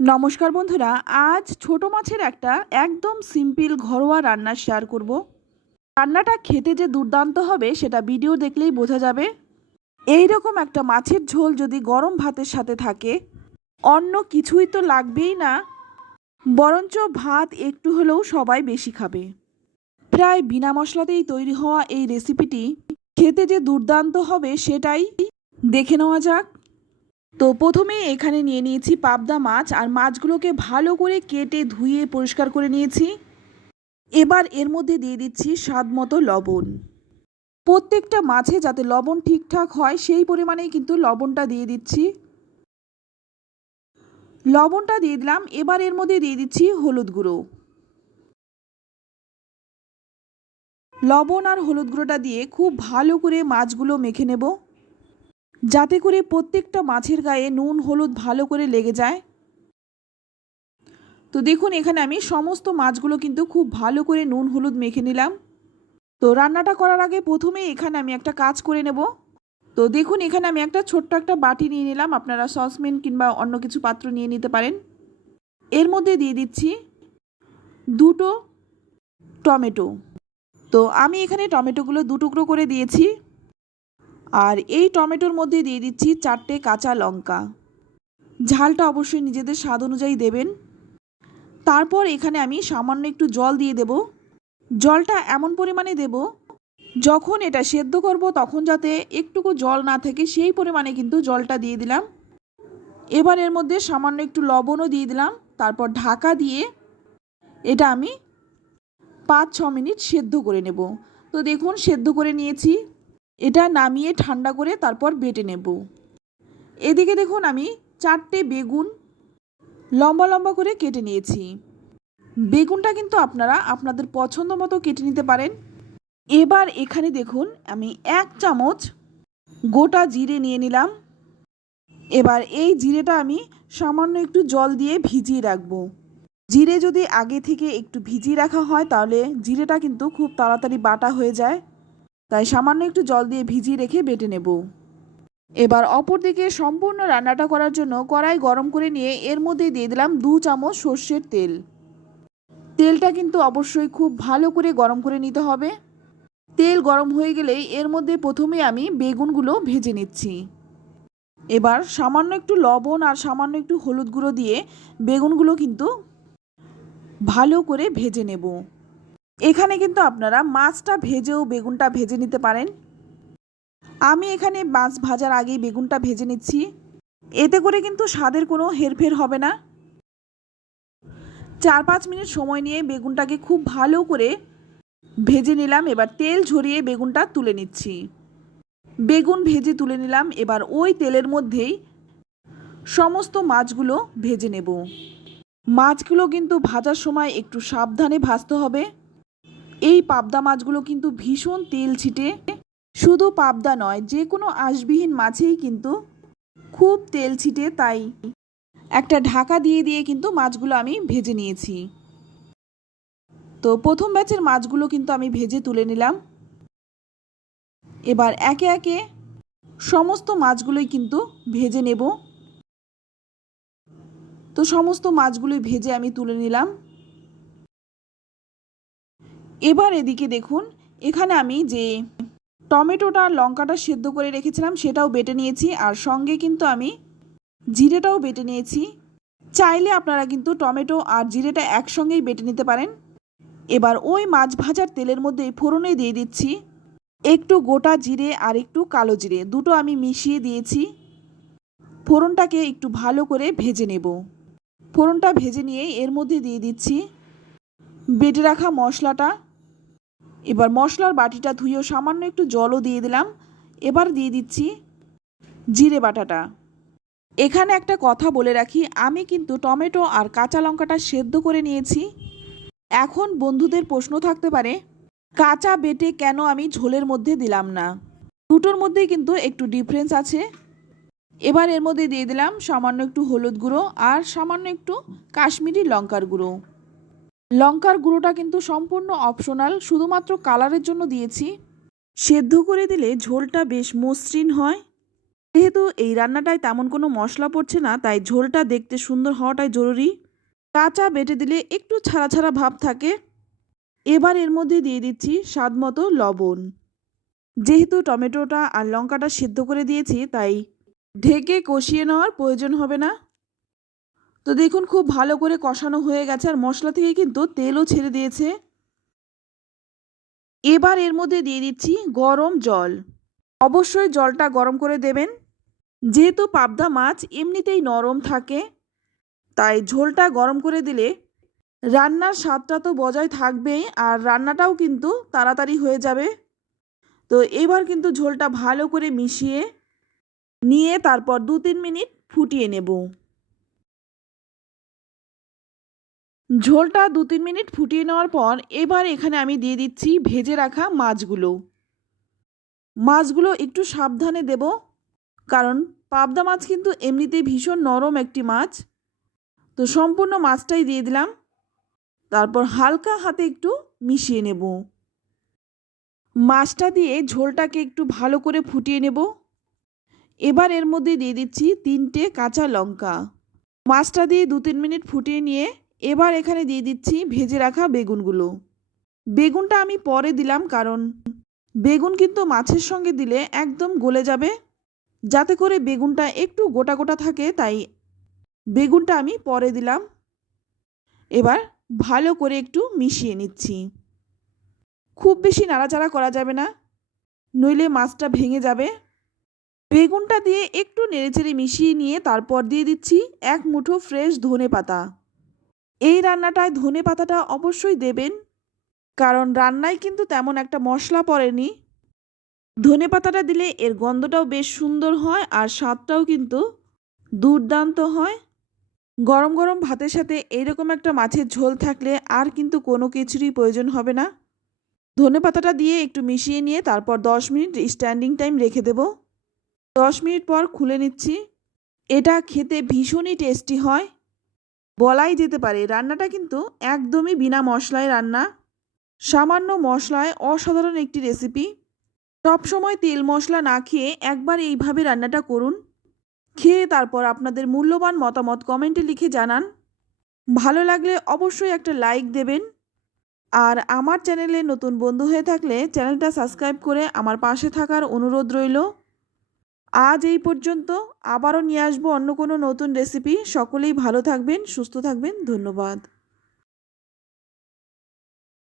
নমস্কার বন্ধুরা, আজ ছোট মাছের একটা একদম সিম্পল ঘরোয়া রান্না শেয়ার করব। রান্নাটা খেতে যে দুর্দান্ত হবে, সেটা ভিডিও দেখলেই বোঝা যাবে। এই রকম একটা মাছের ঝোল যদি গরম ভাতের সাথে থাকে, অন্য কিছুই তো লাগবেই না। বরঞ্চ ভাত একটু হলেও সবাই বেশি খাবে। প্রায় বিনা মশলাতেই তৈরি হওয়া এই রেসিপিটি খেতে যে দুর্দান্ত হবে, সেটাই দেখে নেওয়া যাক। তো প্রথমে এখানে নিয়ে নিয়েছি পাবদা মাছ আর মাছগুলোকে ভালো করে কেটে ধুয়ে পরিষ্কার করে নিয়েছি। এবার এর মধ্যে দিয়ে দিচ্ছি স্বাদ মতো লবণ। প্রত্যেকটা মাছে যাতে লবণ ঠিকঠাক হয়, সেই পরিমাণেই কিন্তু লবণটা দিয়ে দিচ্ছি। লবণটা দিয়ে দিলাম, এবার এর মধ্যে দিয়ে দিচ্ছি হলুদ গুঁড়ো। লবণ আর হলুদ গুঁড়োটা দিয়ে খুব ভালো করে মাছগুলো মেখে নেব। যাতে করে প্রত্যেকটা মাছের গায়ে নুন, হলুদ ভালো করে লেগে যায়। তো দেখুন, এখানে আমি সমস্ত মাছগুলো কিন্তু খুব ভালো করে নুন, হলুদ মেখে নিলাম। তো রান্নাটা করার আগে প্রথমে এখানে আমি একটা কাজ করে নেব। তো দেখুন, এখানে আমি একটা ছোট্ট একটা বাটি নিয়ে নিলাম। আপনারা সসমেন কিংবা অন্য কিছু পাত্র নিয়ে নিতে পারেন। এর মধ্যে দিয়ে দিচ্ছি দুটো টমেটো। তো আমি এখানে টমেটোগুলো দু টুকরো করে দিয়েছি। আর এই টমেটোর মধ্যে দিয়ে দিচ্ছি চারটে কাঁচা লঙ্কা। ঝালটা অবশ্যই নিজেদের স্বাদ অনুযায়ী দেবেন। তারপর এখানে আমি সামান্য একটু জল দিয়ে দেব। জলটা এমন পরিমাণে দেব, যখন এটা সেদ্ধ করব তখন যাতে একটুকু জল না থাকে সেই পরিমাণে কিন্তু জলটা দিয়ে দিলাম। এবার এর মধ্যে সামান্য একটু লবণও দিয়ে দিলাম। তারপর ঢাকা দিয়ে এটা আমি পাঁচ ছ মিনিট সেদ্ধ করে নেব। তো দেখুন, সেদ্ধ করে নিয়েছি। এটা নামিয়ে ঠান্ডা করে তারপর বেটে নেব। এদিকে দেখুন আমি চারটে বেগুন লম্বা লম্বা করে কেটে নিয়েছি। বেগুনটা কিন্তু আপনারা আপনাদের পছন্দ মতো কেটে নিতে পারেন। এবার এখানে দেখুন আমি এক চামচ গোটা জিরে নিয়ে নিলাম। এবার এই জিরেটা আমি সামান্য একটু জল দিয়ে ভিজিয়ে রাখব। জিরে যদি আগে থেকে একটু ভিজিয়ে রাখা হয় তাহলে জিরেটা কিন্তু খুব তাড়াতাড়ি বাটা হয়ে যায়। তাই সামান্য একটু জল দিয়ে ভিজিয়ে রেখে বেটে নেব। এবার অপর দিকে সম্পূর্ণ রান্নাটা করার জন্য কড়াই গরম করে নিয়ে এর মধ্যে দিয়ে দিলাম দু চামচ সর্ষের তেল। তেলটা কিন্তু অবশ্যই খুব ভালো করে গরম করে নিতে হবে। তেল গরম হয়ে গেলেই এর মধ্যে প্রথমে আমি বেগুনগুলো ভেজে নিচ্ছি। এবার সামান্য একটু লবণ আর সামান্য একটু হলুদ গুঁড়ো দিয়ে বেগুনগুলো কিন্তু ভালো করে ভেজে নেব। এখানে কিন্তু আপনারা মাছটা ভেজেও বেগুনটা ভেজে নিতে পারেন। আমি এখানে মাছ ভাজার আগেই বেগুনটা ভেজে নিচ্ছি। এতে করে কিন্তু স্বাদের কোনো হেরফের হবে না। চার পাঁচ মিনিট সময় নিয়ে বেগুনটাকে খুব ভালো করে ভেজে নিলাম। এবার তেল ঝরিয়ে বেগুনটা তুলে নিচ্ছি। বেগুন ভেজে তুলে নিলাম। এবার ওই তেলের মধ্যেই সমস্ত মাছগুলো ভেজে নেব। মাছগুলো কিন্তু ভাজার সময় একটু সাবধানে ভাজতে হবে। এই পাবদা মাছগুলো কিন্তু ভীষণ তেল ছিটে। শুধু পাবদা নয়, যে কোনো আঁশবিহীন মাছেই কিন্তু খুব তেল ছিটে, তাই একটা ঢাকা দিয়ে দিয়ে কিন্তু মাছগুলো আমি ভেজে নিয়েছি। তো প্রথম ব্যাচের মাছগুলো কিন্তু আমি ভেজে তুলে নিলাম। এবার একে একে সমস্ত মাছগুলোই কিন্তু ভেজে নেব। তো সমস্ত মাছগুলোই ভেজে আমি তুলে নিলাম। এবার এদিকে দেখুন, এখানে আমি যে টমেটোটা, লঙ্কাটা সেদ্ধ করে রেখেছিলাম সেটাও বেটে নিয়েছি আর সঙ্গে কিন্তু আমি জিরেটাও বেটে নিয়েছি। চাইলে আপনারা কিন্তু টমেটো আর জিরেটা একসঙ্গেই বেটে নিতে পারেন। এবার ওই মাছ ভাজার তেলের মধ্যে ফোড়নে দিয়ে দিচ্ছি একটু গোটা জিরে আর একটু কালো জিরে, দুটো আমি মিশিয়ে দিয়েছি। ফোড়নটাকে একটু ভালো করে ভেজে নেব। ফোড়নটা ভেজে নিয়ে এর মধ্যে দিয়ে দিচ্ছি বেটে রাখা মশলাটা। এবার মশলার বাটিটা ধুয়েও সামান্য একটু জলও দিয়ে দিলাম। এবার দিয়ে দিচ্ছি জিরে বাটাটা। এখানে একটা কথা বলে রাখি, আমি কিন্তু টমেটো আর কাঁচা লঙ্কাটা সেদ্ধ করে নিয়েছি। এখন বন্ধুদের প্রশ্ন থাকতে পারে, কাঁচা বেটে কেন আমি ঝোলের মধ্যে দিলাম না? দুটোর মধ্যে কিন্তু একটু ডিফারেন্স আছে। এবার এর মধ্যে দিয়ে দিলাম সামান্য একটু হলুদ গুঁড়ো আর সামান্য একটু কাশ্মীরি লঙ্কার গুঁড়ো। লঙ্কার গুঁড়োটা কিন্তু সম্পূর্ণ অপশনাল শুধুমাত্র কালারের জন্য দিয়েছি। সেদ্ধ করে দিলে ঝোলটা বেশ মসৃণ হয়। যেহেতু এই রান্নাটায় তেমন কোনো মশলা পড়ছে না, তাই ঝোলটা দেখতে সুন্দর হওয়াটাই জরুরি। কাঁচা বেটে দিলে একটু ছাড়া ছাড়া ভাব থাকে। এবার এর মধ্যে দিয়ে দিচ্ছি স্বাদ মতো লবণ। যেহেতু টমেটোটা আর লঙ্কাটা সেদ্ধ করে দিয়েছি, তাই ঢেকে কষিয়ে নেওয়ার প্রয়োজন হবে না। তো দেখুন, খুব ভালো করে কষানো হয়ে গেছে আর মশলা থেকে কিন্তু তেলও ছেড়ে দিয়েছে। এবার এর মধ্যে দিয়ে দিচ্ছি গরম জল। অবশ্যই জলটা গরম করে দেবেন। যেহেতু পাবদা মাছ এমনিতেই নরম থাকে, তাই ঝোলটা গরম করে দিলে রান্নার স্বাদটা তো বজায় থাকবেই আর রান্নাটাও কিন্তু তাড়াতাড়ি হয়ে যাবে। তো এবার কিন্তু ঝোলটা ভালো করে মিশিয়ে নিয়ে তারপর দু তিন মিনিট ফুটিয়ে নেব। ঝোলটা দু তিন মিনিট ফুটিয়ে নেওয়ার পর এবার এখানে আমি দিয়ে দিচ্ছি ভেজে রাখা মাছগুলো। মাছগুলো একটু সাবধানে দেব, কারণ পাবদা মাছ কিন্তু এমনিতেই ভীষণ নরম একটি মাছ। তো সম্পূর্ণ মাছটাই দিয়ে দিলাম। তারপর হালকা হাতে একটু মিশিয়ে নেব। মাছটা দিয়ে ঝোলটাকে একটু ভালো করে ফুটিয়ে নেব। এবার এর মধ্যে দিয়ে দিচ্ছি তিনটে কাঁচা লঙ্কা। মাছটা দিয়ে দু তিন মিনিট ফুটিয়ে নিয়ে এবার এখানে দিয়ে দিচ্ছি ভেজে রাখা বেগুনগুলো। বেগুনটা আমি পরে দিলাম কারণ বেগুন কিন্তু মাছের সঙ্গে দিলে একদম গলে যাবে। যাতে করে বেগুনটা একটু গোটা গোটা থাকে তাই বেগুনটা আমি পরে দিলাম। এবার ভালো করে একটু মিশিয়ে নিচ্ছি। খুব বেশি নাড়াচাড়া করা যাবে না, নইলে মাছটা ভেঙে যাবে। বেগুনটা দিয়ে একটু নেড়েচেড়ে মিশিয়ে নিয়ে তারপর দিয়ে দিচ্ছি এক মুঠো ফ্রেশ ধনে পাতা এই রান্নাটায় ধনে পাতাটা অবশ্যই দেবেন, কারণ রান্নায় কিন্তু তেমন একটা মশলা পড়েনি। ধনে পাতাটা দিলে এর গন্ধটাও বেশ সুন্দর হয় আর স্বাদটাও কিন্তু দুর্দান্ত হয়। গরম গরম ভাতের সাথে এইরকম একটা মাছের ঝোল থাকলে আর কিন্তু কোনো কিছুরই প্রয়োজন হবে না। ধনে পাতাটা দিয়ে একটু মিশিয়ে নিয়ে তারপর দশ মিনিট স্ট্যান্ডিং টাইম রেখে দেব। দশ মিনিট পর খুলে নিচ্ছি। এটা খেতে ভীষণই টেস্টি হয়। বলাই যেতে পারে। রান্নাটা কিন্তু একদমই বিনা মশলায় রান্না। সামান্য মশলায় অসাধারণ একটি রেসিপি সবসময় তেল মশলা না খেয়ে একবার এইভাবে রান্নাটা করুন। খেয়ে তারপর আপনাদের মূল্যবান মতামত কমেন্টে লিখে জানান। ভালো লাগলে অবশ্যই একটা লাইক দেবেন। আর আমার চ্যানেলে নতুন বন্ধু হয়ে থাকলে চ্যানেলটা সাবস্ক্রাইব করে আমার পাশে থাকার অনুরোধ রইল। আজ এই পর্যন্ত। আবারও নিয়ে আসব অন্য কোনো নতুন রেসিপি সকলেই ভালো থাকবেন সুস্থ থাকবেন। ধন্যবাদ।